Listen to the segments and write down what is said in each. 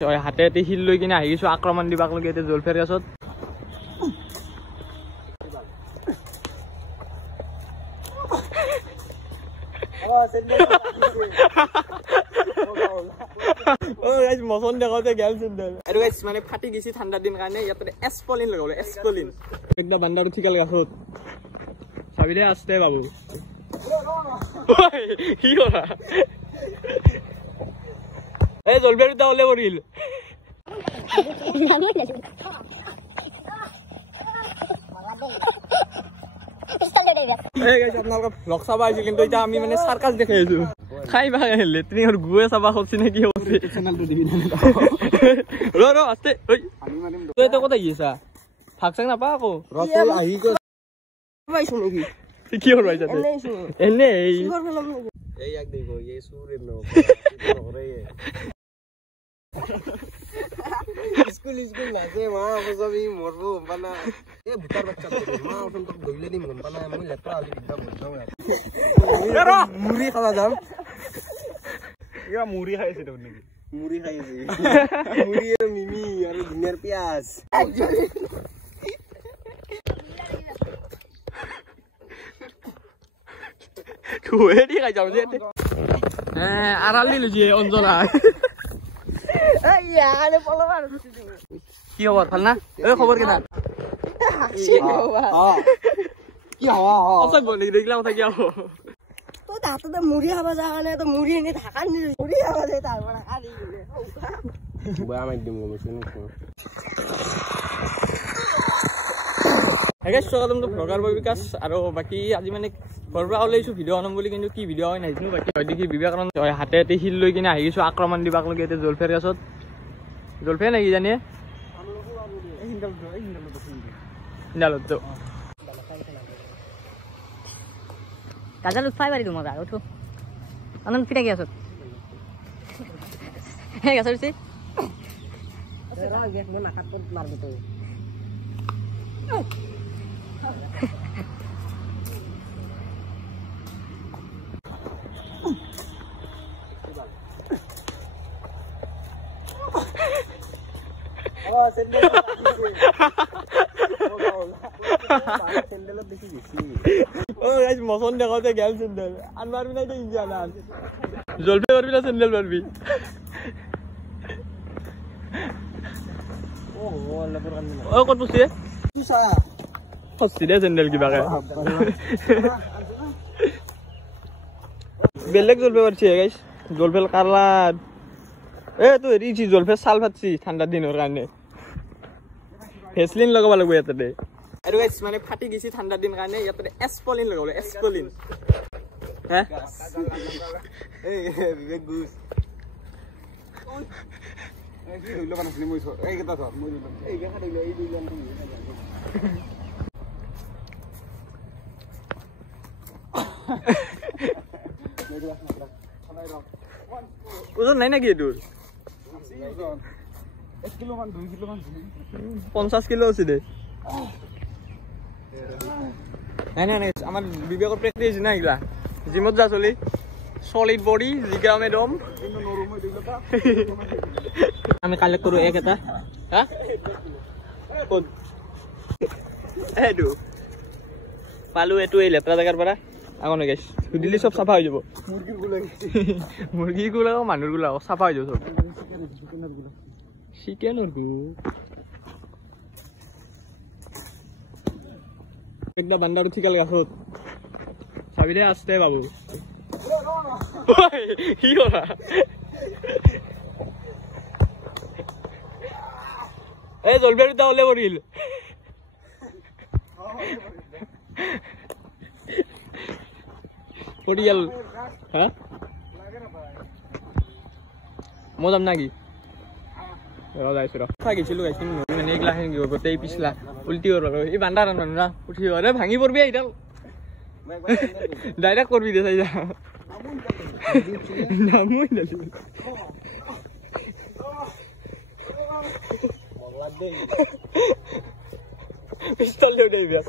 হাতে হাতে শিল লৈ কিনে আহি গৈছো আক্ৰমণ দিবাক লগি এতিয়া জলফাইৰ গছত মচন দেখাতে গেল চেন্দেল আৰু গাইছ মানে ফাটি গেছি ঠাণ্ডা দিন কাৰণে ইয়াতে এস্পলিন লগাবলে এস্পলিন একদম বান্দাৰ উঠি গেল গছত চাবি দে আস্তে বাবু কি কৰা এই জলফাইৰ দুটা ওলে পৰিল আপোনালোকে ব্লগ চাব আহিছিল কিন্তু এতিয়া আমি মানে চাৰ্কাছ দেখাই আছো খাই বা লেট্ৰিনৰ গুৱে চাবা খুচি নে কি হৈছে ৰ আস্তে তই তই ক'ত আহি আছা ভাগ চাগ নাপা আকৌ কি হ'ল ভাই এনে স্কুল নাচে মা সবি মরব পানা এ ভুতার বাচ্চা মা ওখান তো দইলে দিম গম পানা আমি লেটরা আলি বিদ্যা বলতাম মুড়ি খাওয়া যাম ইয়া মুড়ি খাইছে তো নাকি মুড়ি খাইছে মুড়ি আর মিমি আর ধনিয়ার পেঁয়াজ তুই দি খাই যাও যে আড়াল দিলু যে অঞ্জনা কি খবৰ ভাল না এই খবৰ কেনা কি হওয়া আচ্ছা বলি দেখলাম কথা কি হবো তো তাতে মুড়ি খাবা যাওয়া তো মুড়ি এনে ঢাকা নি মুড়ি খাবা যায় তারপর খালি বয়া মাই দিম গমছন হেগে স্বাগতম তো ব্লগাৰ বিকাশ আৰু বাকি আজি মানে ঘৰৰ পৰা ওলাইছো ভিডিঅ' বনাম বুলি কিন্তু কি ভিডিঅ' হয় নাইনো বাকি হয় দেখি বিবেকানন হাতে হাতে শিল লৈ কিনে আহি গৈছো আক্ৰমণ দিবাক লগি এতিয়া জলফাইৰ গছত জলফাই নাকি জানে হিন্দালত গাজাল উঠাই পাৰি মজা উঠো আনন্দ ফিটা কি আছত হে গাছৰ চি মই নাকাত মাৰব তো মচন দেখাতে গেল চেন্দেল আন মারবি না ইনজানা জলফাই মারবি না চেন্দেল মারবি ও কত বসে হস্তি দে চেন্দেল কিবাকে বেলেগ জলফাই মারছি গাইস জলফাই কালার এ তো রিচি জলফাই সাল ফাটছি ঠান্ডা দিনের কারণে ভেসলিন লগাব লাগবে ইয়াতে আৰু গাইস মানে ফাটি গেছি ঠাণ্ডা দিন কাৰণে ইয়াতে এস্পলিন লগাবলে এস্পলিন হ্যাঁ এই বিবেক গুস এই কি হইলো বানাসনি মই এই কথা ধর মই এই গা দিলে এই দিলাম ওজন নাই নাকি এটোৰ 1 কিলো মান 2 কিলো মান 50 কিলো আছে দে নাই আমার বিবেকৰ প্ৰেক্টিস না ইগলা জিমত যা চলি সলিড বডি জিগ্ৰামে দম আমি কালেক্ট কৰো এক এটা হা কোন এডু পালু এটু এই লেত্ৰা জায়গাৰ পৰা আগনে গাইছ দিলি সব সাফা হৈ যাব মুৰগি গুলা মানুৰ গুলা সাফা হৈ যাব সব চিকেনৰ গু একদম বান্দাৰ উঠি গেল গাছত চাবি দে আস্তে বাবু কি কৰা এই জলফাইৰ দুটা ওলে পৰিল পৰি গেল হা মই যাম নাকি যাইছো গেছিলো গাইছিলো মানে এইগিলা গোটেই পিছলা উল্টি এই বান্দাৰ মানুহ না উঠি আরে ভাঙি পড়বি এইডাল ডাইরেক্ট করবি দে চাই যা নামুই নালি পিস্তল লেও দেই বিয়া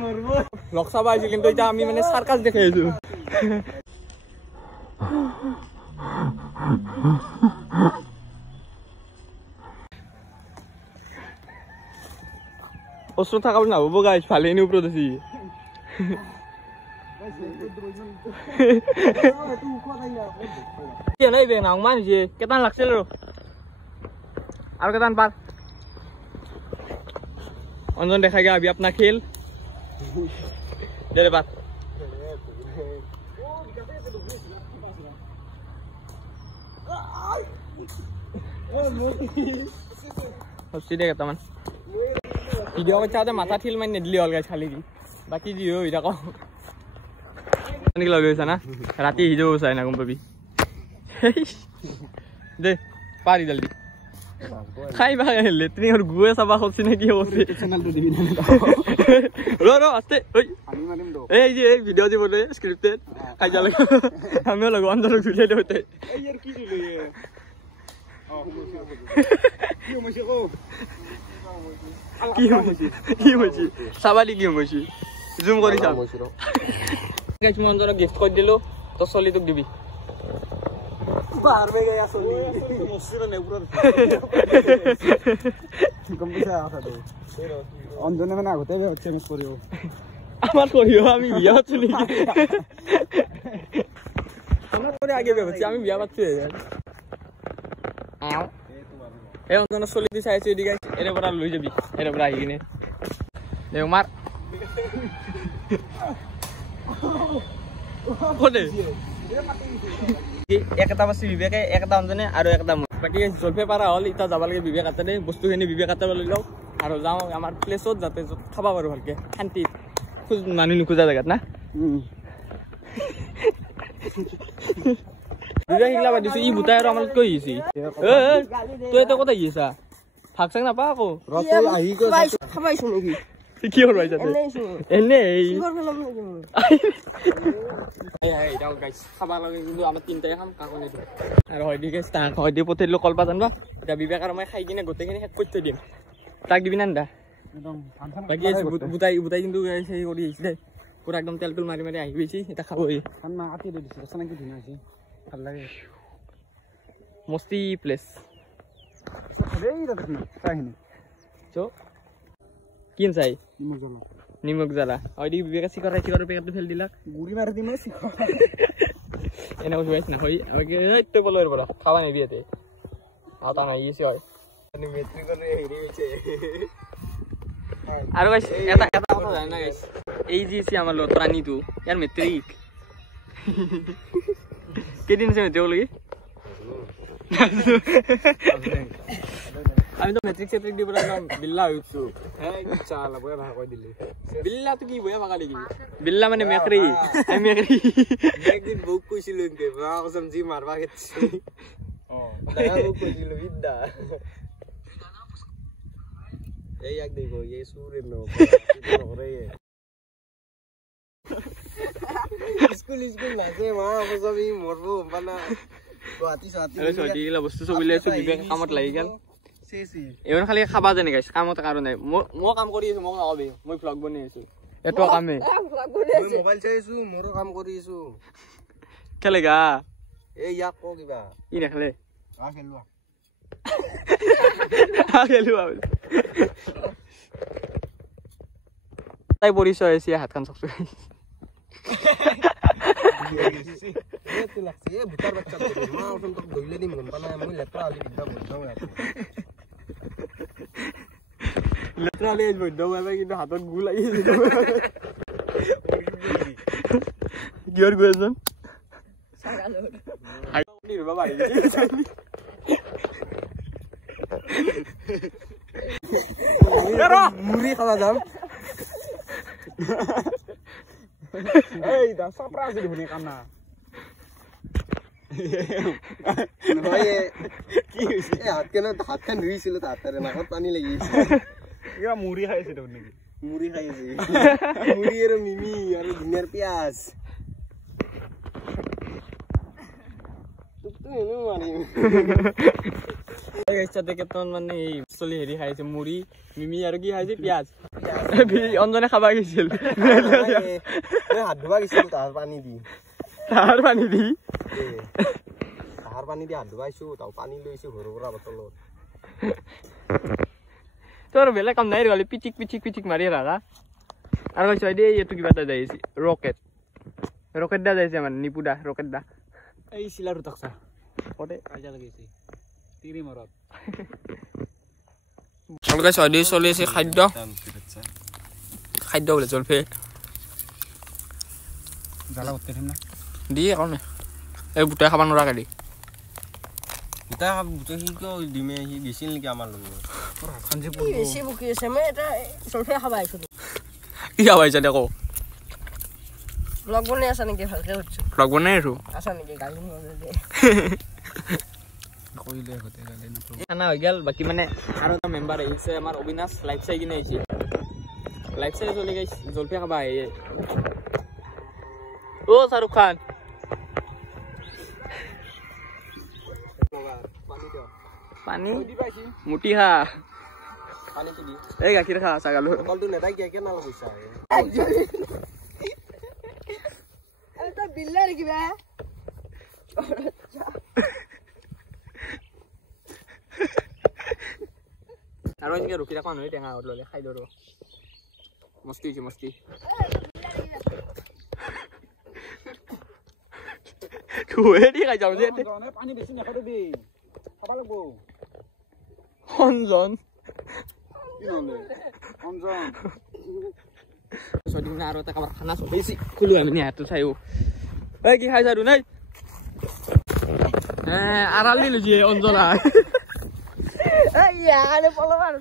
মরবো লগ চাব আহিছিল কিন্তু এতিয়া আমি মানে চাৰ্কাছ দেখাই আছো ওচৰত থকা বুলি নহ'ব গাইছ ভালে এনে ওপৰত আছি নাই বে নাও মানিছে কেইটান লাগছিল আৰু কেইটান পাৰ অঞ্জন দেখাই গা আপোনাৰ খেল দে পাৰ হচ্ছে দে কেইটামান ভিডিঅ' কৰিছে মাথা ঠিল মাৰি নিদিলি হ'ল গাইছ খালি বাকী যি হৈ থাকক লগ হৈছা না ৰাতি আহি যাব চাই না গম পাবি দে পাৰি জলদি খাই বা লেট্ৰিন আৰু গুৱে চাবা খুচি নে কি হৈছে ৰ আস্তে এই যে ভিডিঅ' দিব দে স্ক্ৰিপ্টেড খাই যাব আমিও লগ অঞ্জনক ভিডিঅ' দিওঁ কি হৈছে চাবালি কি হৈছে জুম কৰি চাব গাইছ মই অঞ্জনক গিফ্ট কৰি দিলো তো চলি তোক দিবি অঞ্জনে মানে আগতে চেঞ্জ কৰিব আমার করিও আমি বিয়া পাচ্ছি নাকি আমার পরে আগে ভাবছি আমি বিয়া পাচ্ছি এই অন্তন চলি দি চাইছো এদি গাইছ এরে পরা লই যাবি এরে পরা আহি কিনে দেখ মার কোনে একটা বাসি বিবেকে একটা অঞ্জনে আৰু একটা বাকি জলফে পাৰা হল ইটা যাব লাগে বিবেক আতে দে বস্তুখিনি বিবেক আতে লৈ লও আৰু যাও আমাৰ প্লেছত যাতে খাবা পাৰো ভালকে শান্তি মানুহ নুখোজা জেগাত না শিকলা পাতিছো ই বুটাই আৰু আমাৰ কৈ আহিছি তই এটা কথা আহিছা থাক চাক নাপা আকৌ খাবাইছো নেকি কি হ'ল ভাই যাতে এনে খাবা লাগে কিন্তু আমাৰ তিনটাই খাম কাকো নিদিওঁ আৰু হয় দিকে তাক হয় দি পঠাই দিলো কলপা জানবা এতিয়া বিবেক আৰু মই খাই কিনে গোটেইখিনি শেষ কৰি থৈ দিম তাক দিবি না দা বাকি বুটাই বুটাই কিন্তু সেই কৰি আহিছে দে পুৰা একদম তেল তুল মাৰি মাৰি আহি গৈছে এটা খাবই ভাল লাগে মস্তি প্লেচ কিন চাই নিমখ জ্বালা হয় দি বিবেকা চিকৰ পেকেটটো ফেল দিলাক গুড়ি মাৰি দিম এনে উঠবাইছ না হয় তই বলৰ পৰা খাবা নিবি ইয়াতে আটা নাই ইছে হয় আৰু গাইছ এটা কথা জানা না গাইছ এই যে আছে আমাৰ লগত প্ৰাণীটো ইয়াৰ মেট্ৰিক কেদিন আছে মেট্ৰিক লাগি আমি তো মেট্ৰিক চেট্ৰিক দি পৰা বিল্লা হৈছো চাল বয়া ভাগ কৰি দিলি বিল্লা তো কি বয়া ভাগ লাগি বিল্লা মানে মেকৰি মেকৰি একদিন বুক কৈছিলো কে বা কসম জি মারবা গেছি দাদা বুক কৈছিলো বিদ্যা এই এক দেখো এই সুরে নো করে স্কুল লাগে মা কসম ই মরবো বানা গুৱাহাটী গুৱাহাটী গিলা বস্তু চবিলে আছো বিবেক কামত লাগি গেল এবাৰ খালি খাবা জানে গাইছ কামত কাৰণে মই কাম কৰি আছো মোক নকবি মই ভ্লগ বনাই আছো এটো কামে মই মোবাইল চাই আছো মোৰো কাম কৰি আছো খেলেগা এই ইয়াক ক কিবা ই নেখলে খেলুৱা তাই পৰিচয় আছে হাতখন চকচক ভূতাৰ বাচ্চা মা ওচৰত তোক দৈলে দিম গম পালা মই লেপৰা আলি বিদ্যা বজাও লেপৰা আলি বজাও এবাৰ কিন্তু হাতত গু লাগি কিহৰ গু এজন মুড়ি খাবা যাম এই দা সপৰা যদি শুনি কানা কি হৈছে হাতখন ধুইছিলো হাতেৰে নাকত পানী লাগি কিবা মুড়ি খাইছে দেখোন নেকি মুড়ি খাইছে মুড়ি আৰু মিমি আৰু ধুনীয়াৰ পিয়াজ মানে চলি হেৰি খাইছে মুড়ি মিমি আৰু কি খাইছে পিয়াজ অঞ্জনে খাবা গৈছিল হাত ধুবা গৈছিলো তাহাৰ পানী দি তাহাৰ পানী দি হাত ধুবাইছো তাও পানী লৈছো ঘৰৰ পৰা বটলত তোৰ বেলেগ কাম নাই ৰে পিচিক পিচিক পিচিক মাৰি ৰাখা আৰু কৈছো দে এইটো কিবা এটা যাইছে ৰকেট দা যাইছে মানে নিপুদা ৰকেট দা এই চিলাৰু তাকছা কতে কাজা লাগিছে তিৰি মৰত অলগা চলি আছে খাদ্য বোলে জলফে জ্বালা উঠতে না দি একনে এই বুটাই খাব নোৱাৰা দি বুটা সি কিয় দিমে সি দিছিল নেকি আমাৰ লগত বেছি বুকি আছে মই এটা জলফাই খাব আহিছিলো কি খাবাইছা দেখো ব্লগ বনাই আছা নেকি ভালকে উঠছো ব্লগ বনাই আছো আছা নেকি গালি নৰে দে কইলে হতে গালে না খানা হৈ গেল বাকি মানে আৰু এটা মেম্বাৰ আহিছে আমাৰ অবিনাশ লাইভ চাই কিনে আহিছে লাইভ চাই চলি গাইছ জলফে খাবা আহে ও শাহৰুখ খান পানী মুটি খা পানী কি দি এই গাখীৰ খা ছাগালো কলটো নেদাই কি কেনে লাগছে এটা বিল্লাৰ কিবা আৰু এনেকে ৰখি ৰাখা নহয় টেঙা ললে খাই দৰো মস্তি হৈছে মস্তি তুহেদি খাই যাওঁ যে পানী বেছি নাখাবি দেই খাব লাগব অঞ্জন কি নহলে অঞ্জন সদিনা আৰু এটা কামাৰ খানা চলিছে খুলো আমি হাতটো চাইও এই কি খাই যাৰো নাই আড়াল দিলো যে অঞ্জনা ইয়াৰে পলৱাৰ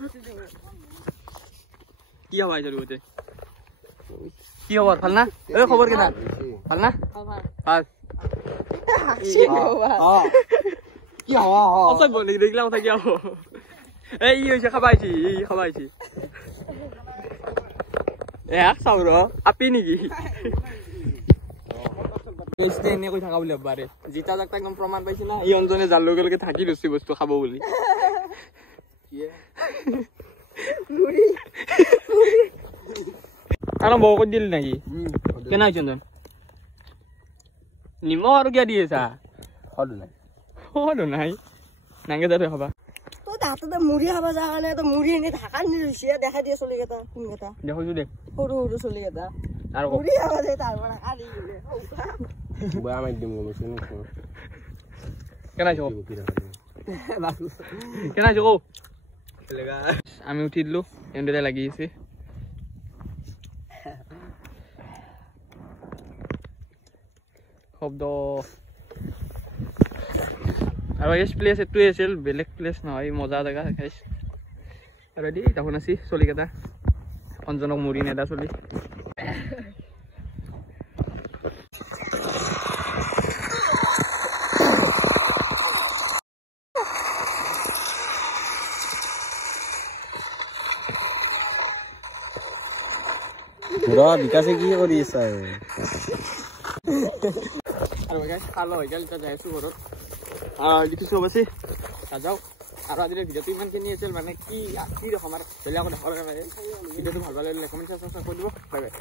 কি হবাই যাৰো তে কি খবৰ ভাল না এই খবৰ কেনা ভাল না ভাল কি হওয়া অসব বলি দেখলাম কথা কি হবো এই ই হইছে খাবাইছি এক চাউর আপি নেকি এনে কৈ থাকা বুলি ভাবাৰে জিতা যাক একদম প্ৰমাণ পাইছি না এই অঞ্জনে যাৰ লগে লগে থাকি লৈছে বস্তু খাব বুলি আৰু বৌক দিল নাকি কেনা হৈছে অঞ্জন নিমখ আৰু কিয় দি আছা সদু নাই নাংগে যাতে খাবা তো তাহাঁতে মুড়ি খাব যা কাৰণে তো মুড়ি এনে ঢাকা নি ৰৈছে দেখা দিয়ে চলি কেইটা কোন কেইটা দেখো দে সৰু সৰু চলি কেইটা আৰু মুড়ি খাব যায় তাৰ পৰা কালি গ'লে বয়া মাই দিম গমছন কেনা হৈছে কেনা হৈছে আমি উঠি দিলো এনে লাগি আছে শব্দ আৰু এই প্লেচ এটোৱে আছিল বেলেগ প্লেচ নহয় মজা জেগা খাইছ আৰু দি তখন আছি চলি কেইটা অঞ্জনক মুড়ি নেদা চলি পুৰা বিকাশে কি কৰি আছে আৰু গাইস খালো হৈ গেল এতিয়া যাইছো ঘৰত লিখিছো বাছি যাও আৰু আজিৰ ভিডিঅ'টো ইমানখিনি আছিল মানে কি ৰকম আৰু বেলেগ দেখাৰ কাৰণে ভিডিঅ'টো ভাল লাগিলে কমেণ্ট চেকশ্যন কৰি দিব বাই বাই